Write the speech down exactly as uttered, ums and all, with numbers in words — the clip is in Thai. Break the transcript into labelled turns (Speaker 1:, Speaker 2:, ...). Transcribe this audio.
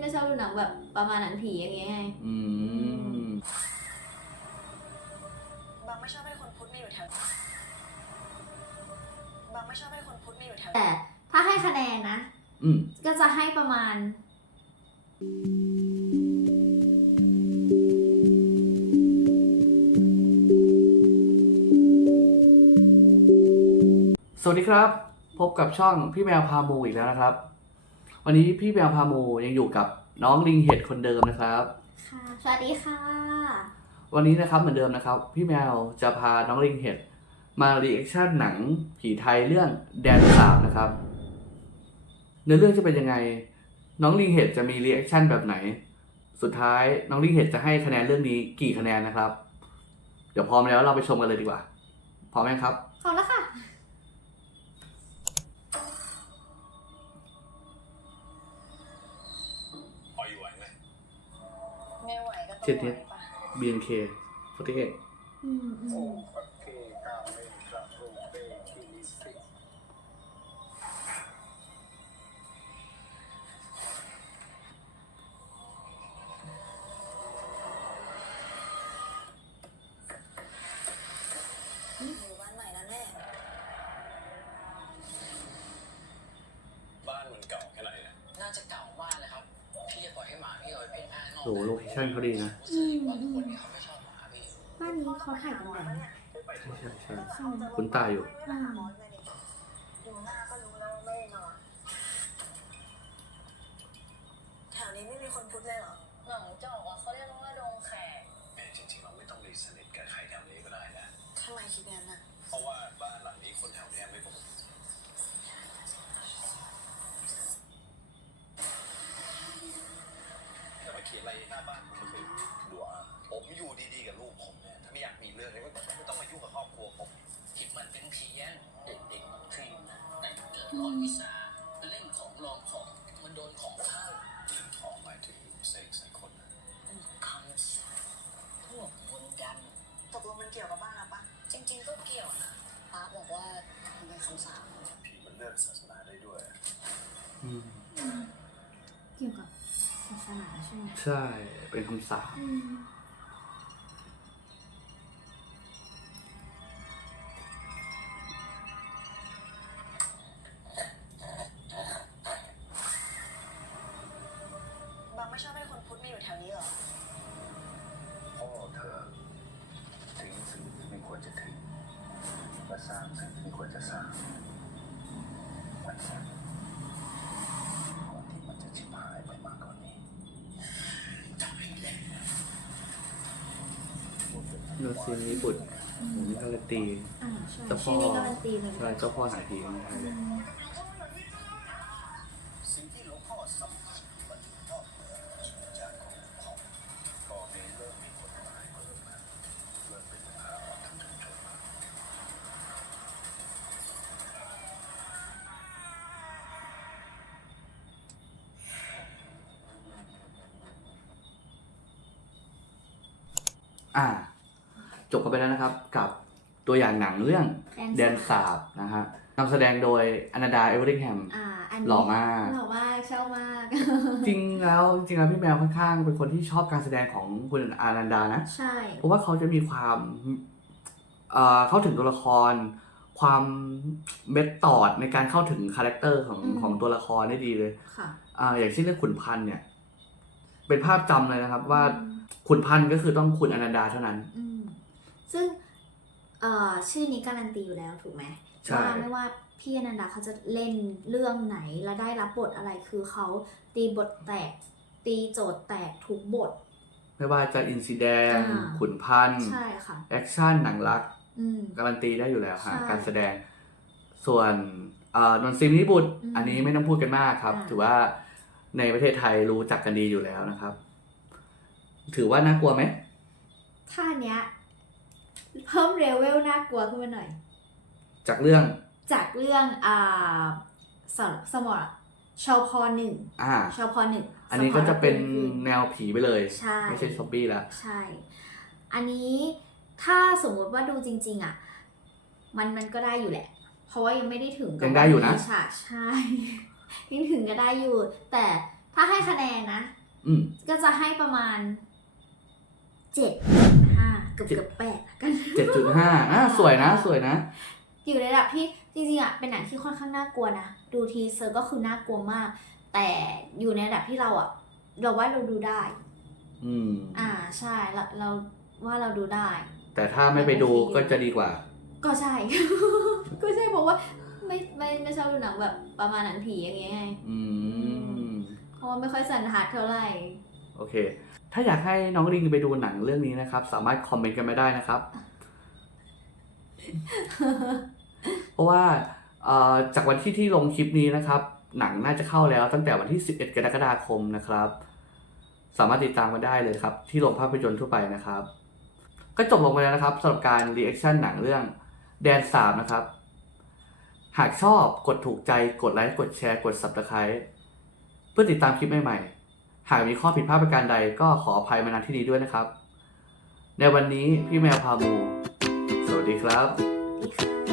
Speaker 1: ไม่ชอบดูหนังแบบประมาณหนังผีอย่างเงี้ยไง
Speaker 2: อืม
Speaker 3: บางไม่ชอบให้คนพุทธมาอยู่แถวบางไม่ชอบให้คนพุทธมาอยู่แถว
Speaker 1: แต่ถ้าให้คะแนนนะ
Speaker 2: อืม
Speaker 1: ก็จะให้ประมาณ
Speaker 2: สวัสดีครับพบกับช่องพี่แมวพาโมอีกแล้วนะครับวันนี้พี่แมวพาโมยังอยู่กับน้องลิงเห็ดคนเดิมนะครับ
Speaker 1: ค่ะสวัสดีค่ะ
Speaker 2: วันนี้นะครับเหมือนเดิมนะครับพี่แมวจะพาน้องลิงเห็ดมารีแอคชั่นหนังผีไทยเรื่องแดนสาบนะครับเนื้อเรื่องจะเป็นยังไงน้องลิงเห็ดจะมีรีแอคชั่นแบบไหนสุดท้ายน้องลิงเห็ดจะให้คะแนนเรื่องนี้กี่คะแนนนะครับเดี๋ยวพร้อมแล้วเราไปชมกันเลยดีกว่าพร้อมไหมครับ
Speaker 1: พร้อมแล้วค่ะ
Speaker 3: ไม่ไหวก็ต้อง
Speaker 2: เจ็ด
Speaker 3: ไหว
Speaker 2: เน็ต
Speaker 3: ปะ
Speaker 2: บี เอ็น เค โฟร์ตี้เอ็ด
Speaker 1: อืมอืม
Speaker 3: อยู่บ้านใหม่นะแม่
Speaker 4: บ้านมันเก่าแค่ไหนนะน่าจะเก่ามากเลยครับพี่จะปล่อยให้หมาพี่เอาไปเพ่นพ่านนอก
Speaker 2: โหโลเคชั่นเขาดีนะ
Speaker 4: รู้สึกว่าทุกคนที่เขาไม่ชอบหมาพี่
Speaker 1: บ้านนี้เขาถ่ายกันแบบนี้
Speaker 2: ใช่ใช่ใช่คุณตาอยู่
Speaker 1: อ่า
Speaker 3: ดูหน้าก็รู้แล้วว่าไม่ได้นอนแถวนี้ไม่มีคนพุทธเลยเหรอหนองจอกอ่ะเขาเรียกว่าดงแขก
Speaker 4: เอ้จริงๆเราไม่ต้องรีสนิทกับใครแถวนี้ก็ได้นะ
Speaker 3: ทำไมคิดงั้นอ่ะ
Speaker 4: เพราะว่าบ้านหลังนี้คนแถวนี้ไม่ปกติแต่มาเขียนอะไรหน้าบ้านผมก็คือดูอ่ะผมอยู่ดีๆกับลูกผมเนี่ยถ้าไม่อยากมีเรื่องเนี่ยไม่ต้องมายุ่งกับครอบครัวผมคิดมันเป็นเพียงเด็กๆทรีมนะแต่เกิดร้อนวิสาเล่นของลองของมันโดนของเข้าเล่นของหมายถึงเซ็กใส่คนคำพวกวนกัน
Speaker 3: ตกลงมันเกี่ยวกับบ้านเราปะ
Speaker 4: จริงๆก็เกี่ยวนะป้าบอกว่ามันเป็นคำสาปผีมันเลือกศาสนาได้ด้วย
Speaker 2: อืม
Speaker 1: เกี่ยวกับศาสนาใช่ไหม
Speaker 2: ใช่เป็นคำสาป
Speaker 1: อืม
Speaker 3: บางไม่ชอบให้คนพุทธมาอยู่แถวนี้เหรอ
Speaker 4: พ่อเธอทิ้งสิ่งที่ไม่ควรจะทิ้งและสร้างสิ่งที่ไม่ควรจะสร้างวันนี้ก่อนที่มันจะชิบหายไปมากกว่านี้จะไม่เล่น
Speaker 2: โนซีนี้บุตรผมนี่การันตี
Speaker 1: อ่าใช่
Speaker 2: เจ้าพ่
Speaker 1: ชื่
Speaker 2: อ
Speaker 1: อนี้การันตีเลย
Speaker 2: ใช่เจ้าพ่อหนังผีของไทยเลย
Speaker 4: สิ่งที่หลวงพ่อสัมผัสมันอยู่นอกเหนือจิตใจของหลวงพ่อตอนนี้เริ่มมีคนร้ายเพิ่มมาเริ่มเป็นปัญหาของทางชุมชนมา
Speaker 2: อ่า จบกันไปแล้วนะครับ กับตัวอย่างหนังเรื่องแดนสาบนะฮะนำแสดงโดยอนาดาเอเวอริงแฮม
Speaker 1: อ่าอันนี้
Speaker 2: หล่อมาก
Speaker 1: หล่อมากชอบมาก
Speaker 2: จริงแล้วจริงแล้วพี่แมวค่อนข้างเป็นคนที่ชอบการแสดงของคุณอานันดานะ
Speaker 1: ใช่
Speaker 2: เพราะว่าเขาจะมีความเอ่อเข้าถึงตัวละคร ความเมธอดในการเข้าถึงคาแรคเตอร์ของ
Speaker 1: อืม
Speaker 2: ของตัวละครได้ดีเลย
Speaker 1: ค่ะ
Speaker 2: อ่าอย่างเช่นเรื่องขุนพันธ์เนี่ย เป็นภาพจำเลยนะครับ ว่า
Speaker 1: อืม
Speaker 2: ขุนพันธ์ก็คือต้องคุณอนันดาเท่านั้น
Speaker 1: อืมซึ่งเอ่อชื่อนี้การันตีอยู่แล้วถูกไหม
Speaker 2: ใช่
Speaker 1: ว่าไม่ว่าพี่อนันดาเขาจะเล่นเรื่องไหนและได้รับบทอะไรคือเขาตีบทแตก ตีโจทย์แตกทุกบท
Speaker 2: ไม่ว่าจะอินซิเดน
Speaker 1: อ่า
Speaker 2: ขุนพันธ์
Speaker 1: ใช่ค่ะ
Speaker 2: แอคชั่นหนังรัก
Speaker 1: อืม
Speaker 2: การันตีได้อยู่แล้วค่ะ
Speaker 1: ใช่
Speaker 2: การแสดง ส่วนเอ่อนนซิมนิบุตร
Speaker 1: อืม
Speaker 2: อันนี้ไม่ต้องพูดกันมากครับ
Speaker 1: อ่า
Speaker 2: ถือว่าในประเทศไทยรู้จักกันดีอยู่แล้วนะครับ ถือว่าน่ากลัวไหม
Speaker 1: ท่าเนี้ย เพิ่มเลเวลน่ากลัวขึ้นมาหน่อย
Speaker 2: จากเรื่อง
Speaker 1: จากเรื่องอ่าสมสมรชอพอหนึ่ง
Speaker 2: อ่า
Speaker 1: ชอพอหนึ่ง
Speaker 2: อันนี้ก็จะเป็น
Speaker 1: สมรภูมิ
Speaker 2: แนวผีไปเลย
Speaker 1: ใช่
Speaker 2: ไม่ใช่ซอมบี้แล้ว
Speaker 1: ใช่ อันนี้ถ้าสมมุติว่าดูจริงๆอ่ะ มันมันก็ได้อยู่แหละ เพราะว่ายังไม่ได้ถึงกับ
Speaker 2: ยังได้อยู่นะ
Speaker 1: ฉากใช่ ยังถึงก็ได้อยู่ แต่ถ้าให้คะแนนนะ
Speaker 2: อืม
Speaker 1: ก็จะให้ประมาณเจ็ดห้าเกือบเกือบแปดกัน
Speaker 2: เจ็ดจุดห้าอ่ะสวยนะ สวยนะ
Speaker 1: อยู่ในระดับที่จริงๆอ่ะเป็นหนังที่ค่อนข้างน่ากลัวนะดูทีเซอร์ก็คือน่ากลัวมาก แต่อยู่ในระดับที่เราอ่ะ เราว่าเราดูได้
Speaker 2: อืม
Speaker 1: อ่าใช่เราเราว่าเราดูได้
Speaker 2: แต่ถ้าไม่ไปดูก็จะดีกว่า
Speaker 1: ก็ใช่ ก็ใช่เพราะว่าไม่ไม่ไม่ชอบดูหนังแบบประมาณหนังผีอย่างเงี้ยไง
Speaker 2: อืม
Speaker 1: เพราะว่าไม่ค่อยสันทัดเท่าไหร่
Speaker 2: โอเค ถ้าอยากให้น้องลิงไปดูหนังเรื่องนี้นะครับ สามารถคอมเมนต์กันมาได้นะครับ เพราะว่าเอ่อจากวันที่ที่ลงคลิปนี้นะครับ หนังน่าจะเข้าแล้วตั้งแต่วันที่สิบเอ็ดกรกฎาคมนะครับ สามารถติดตามกันได้เลยครับ ที่โรงภาพยนตร์ทั่วไปนะครับ ก็จบลงไปแล้วนะครับสำหรับการรีแอคชั่นหนังเรื่องแดนสามนะครับ หากชอบกดถูกใจกดไลค์กดแชร์กด ซับสไครบ์ เพื่อติดตามคลิปใหม่ๆ หากมีข้อผิดพลาดประการใดก็ขออภัยมาณที่นี้ด้วยนะครับ ในวันนี้พี่แมวพามู สวัสดีครับ
Speaker 1: ดีค่ะ